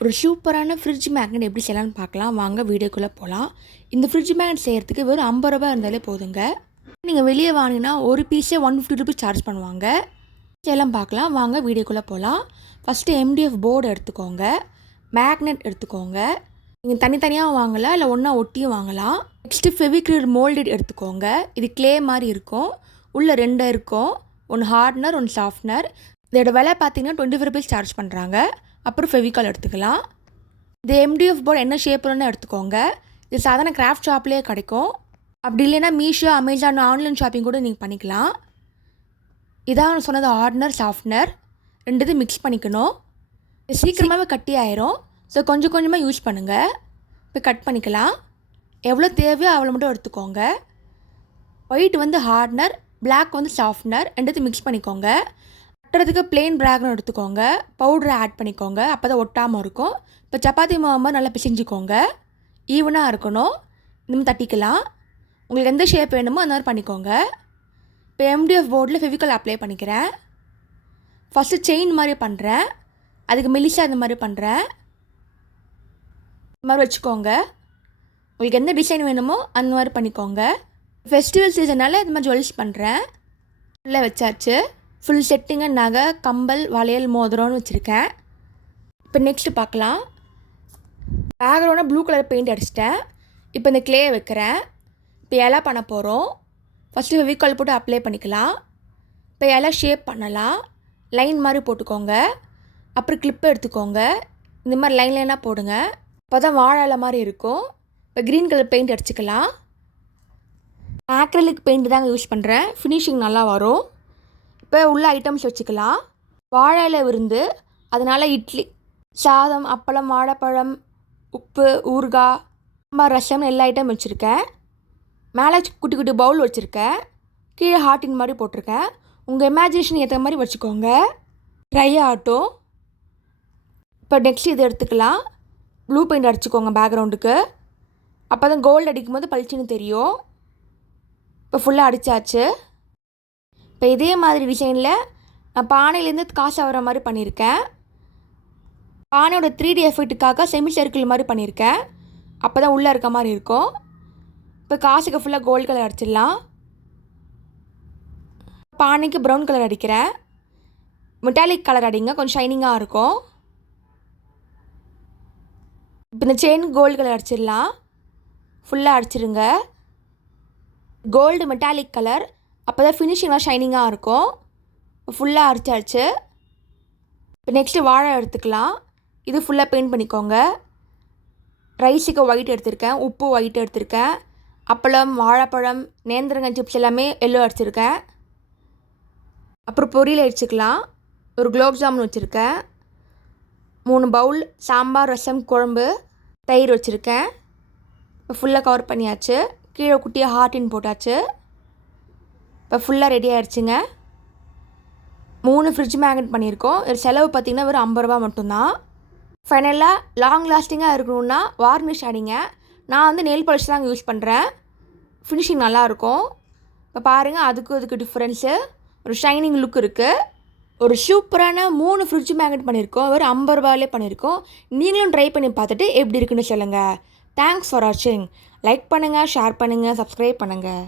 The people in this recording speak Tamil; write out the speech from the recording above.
ஒரு சூப்பரான ஃப்ரிட்ஜ் மேக்னெட் எப்படி செய்யலாம்னு பார்க்கலாம். வாங்க வீடியோக்குள்ளே போகலாம். இந்த ஃப்ரிட்ஜ் மேக்னெட் செய்கிறதுக்கு வெறும் ₹50 இருந்தாலே போதுங்க. நீங்கள் வெளியே வாங்கினா ஒரு பீஸே ₹150 சார்ஜ் பண்ணுவாங்க. எல்லாம் பார்க்கலாம். வாங்க வீடியோக்குள்ளே போகலாம். ஃபஸ்ட்டு MDF போர்டு எடுத்துக்கோங்க, மேக்னெட் எடுத்துக்கோங்க. நீங்கள் தனித்தனியாக வாங்கலாம், இல்லை ஒன்றா ஒட்டியும் வாங்கலாம். நெக்ஸ்ட்டு ஃபெவிக்ரில் மோல்டட் எடுத்துக்கோங்க. இது க்ளே மாதிரி இருக்கும். உள்ளே 2 இருக்கும், ஒன்று ஹார்ட்னர், ஒன்று சாஃப்ட்னர். இதோட விலை பார்த்தீங்கன்னா ₹25 சார்ஜ் பண்ணுறாங்க. அப்புறம் ஃபெவிகால் எடுத்துக்கலாம். இது MDF போர்டு என்ன ஷேப்லன்னு எடுத்துக்கோங்க. இது சாதாரண கிராஃப்ட் ஷாப்லேயே கிடைக்கும். அப்படி இல்லைன்னா மீஷோ, அமேசான் ஆன்லைன் ஷாப்பிங் கூட நீங்கள் பண்ணிக்கலாம். இதான் சொன்னது ஹார்ட்னர், சாஃப்ட்னர் 2 மிக்ஸ் பண்ணிக்கணும். இது சீக்கிரமாகவே கட்டி ஆயிரும். ஸோ கொஞ்சம் கொஞ்சமாக யூஸ் பண்ணுங்கள். இப்போ கட் பண்ணிக்கலாம். எவ்வளோ தேவையோ அவ்வளோ மட்டும் எடுத்துக்கோங்க. ஒயிட் வந்து ஹார்ட்னர், பிளாக் வந்து சாஃப்ட்னர் 2 மிக்ஸ் பண்ணிக்கோங்க. கட்டுறதுக்கு பிளெயின் பேக்ரவுண்ட் எடுத்துக்கோங்க. பவுடரை ஆட் பண்ணிக்கோங்க, அப்போ தான் ஒட்டாமல் இருக்கும். இப்போ சப்பாத்தி மாவு மாதிரி நல்லா பிசைஞ்சிக்கோங்க. ஈவனாக இருக்கணும். இன்னும் தட்டிக்கலாம். உங்களுக்கு எந்த ஷேப் வேணுமோ அந்த மாதிரி பண்ணிக்கோங்க. இப்போ MDF போர்டில் ஃபெவிகால் அப்ளை பண்ணிக்கிறேன். ஃபஸ்ட்டு செயின் மாதிரி பண்ணுறேன், அதுக்கு மெலிசா இந்த மாதிரி பண்ணுறேன். இந்த மாதிரி வச்சுக்கோங்க. உங்களுக்கு எந்த டிசைன் வேணுமோ அந்த மாதிரி பண்ணிக்கோங்க. ஃபெஸ்டிவல் சீசனால் இந்த மாதிரி ஜுவல்ஸ் பண்ணுறேன். உள்ளே வச்சாச்சு. ஃபுல் செட்டுங்க, நகை, கம்பல், வளையல், மோதிரம்னு வச்சுருக்கேன். இப்போ நெக்ஸ்ட்டு பார்க்கலாம். பேக்ரவுண்டாக ப்ளூ கலர் பெயிண்ட் அடிச்சிட்டேன். இப்போ இந்த க்ளேயை வைக்கிறேன். இப்போ இலை பண்ண போகிறோம். ஃபஸ்ட்டு ஃபெவிகால் போட்டு அப்ளை பண்ணிக்கலாம். இப்போ இலை ஷேப் பண்ணலாம். லைன் மாதிரி போட்டுக்கோங்க. அப்புறம் கிளிப்பை எடுத்துக்கோங்க. இந்த மாதிரி லைன் லைனாக போடுங்க. அப்போ தான் வாழை இலை மாதிரி இருக்கும். இப்போ க்ரீன் கலர் பெயிண்ட் அடிச்சுக்கலாம். ஆக்ரிலிக் பெயிண்ட் தாங்க யூஸ் பண்ணுறேன். ஃபினிஷிங் நல்லா வரும். இப்போ உள்ள ஐட்டம்ஸ் வச்சுக்கலாம். வாழை இலை விருந்து, அதனால் இட்லி, சாதம், அப்பளம், வாழைப்பழம், உப்பு, ஊறுகாய், சாம்பார், ரசம் எல்லா ஐட்டம் வச்சுருக்கேன். மேலே குட்டி குட்டி பவுல் வச்சுருக்கேன். கீழே ஹார்ட்டின் மாதிரி போட்டிருக்கேன். உங்கள் இமேஜினேஷன் ஏற்ற மாதிரி வச்சுக்கோங்க. ட்ரை ஆகட்டும். இப்போ நெக்ஸ்ட் இது எடுத்துக்கலாம். ப்ளூ பெயிண்ட் அடிச்சுக்கோங்க பேக்ரவுண்டுக்கு. அப்போ தான் கோல்டு அடிக்கும் போது பளிச்சுன்னு தெரியும். இப்போ ஃபுல்லாக அடித்தாச்சு. இப்போ இதே மாதிரி டிசைனில் நான் பானையிலேருந்து காசு ஆகிற மாதிரி பண்ணியிருக்கேன். பானையோட 3D எஃபெக்ட்டுக்காக செமி சர்க்கிள் மாதிரி பண்ணியிருக்கேன். அப்போ தான் உள்ளே இருக்க மாதிரி இருக்கும். இப்போ காசுக்கு ஃபுல்லாக கோல்டு கலர் அடிச்சிடலாம். பானைக்கு ப்ரௌன் கலர் அடிக்கிறேன். மெட்டாலிக் கலர் அடிங்க, கொஞ்சம் ஷைனிங்காக இருக்கும். இப்போ இந்த செயின் கோல்டு கலர் அடிச்சிடலாம். ஃபுல்லாக அடிச்சிருங்க. கோல்டு மெட்டாலிக் கலர், அப்போ தான் ஃபினிஷிங்லாம் ஷைனிங்காக இருக்கும். ஃபுல்லாக அடிச்சாச்சு. இப்போ நெக்ஸ்ட்டு வாழை எடுத்துக்கலாம். இது ஃபுல்லாக பெயிண்ட் பண்ணிக்கோங்க. ரைஸுக்கு ஒயிட் எடுத்திருக்கேன், உப்பு ஒயிட் எடுத்திருக்கேன், அப்பளம், வாழைப்பழம், நேந்திரங்காய் சிப்ஸ் எல்லாமே எல்லோ அடிச்சிருக்கேன். அப்புறம் பொரியல் அடிச்சுக்கலாம். ஒரு குலோப் ஜாமுன் வச்சுருக்கேன். 3 பவுல் சாம்பார், ரசம், குழம்பு, தயிர் வச்சுருக்கேன். இப்போ ஃபுல்லாக கவர் பண்ணியாச்சு. கீழே குட்டியாக ஹார்ட்டின் போட்டாச்சு. இப்போ ஃபுல்லாக ரெடி ஆகிடுச்சுங்க. 3 ஃப்ரிட்ஜ் மேக்னெட் பண்ணியிருக்கோம். இது செலவு பார்த்திங்கன்னா வெறும் ₹50 மட்டும்தான். ஃபைனலாக லாங் லாஸ்டிங்காக இருக்கணுன்னா வார்னிஷ் அடிங்க. நான் வந்து நெயில் பாலிஷ் தாங்க யூஸ் பண்ணுறேன். ஃபினிஷிங் நல்லாயிருக்கும். இப்போ பாருங்கள், அதுக்கு டிஃப்ரென்ஸு ஒரு ஷைனிங் லுக் இருக்குது. ஒரு சூப்பரான 3 ஃப்ரிட்ஜ் மேக்னெட் பண்ணியிருக்கோம். வெறும் ₹50 பண்ணியிருக்கோம். நீங்களும் ட்ரை பண்ணி பார்த்துட்டு எப்படி இருக்குன்னு சொல்லுங்கள். தேங்க்ஸ் ஃபார் வாட்சிங். லைக் பண்ணுங்கள், ஷேர் பண்ணுங்கள், சப்ஸ்கிரைப் பண்ணுங்கள்.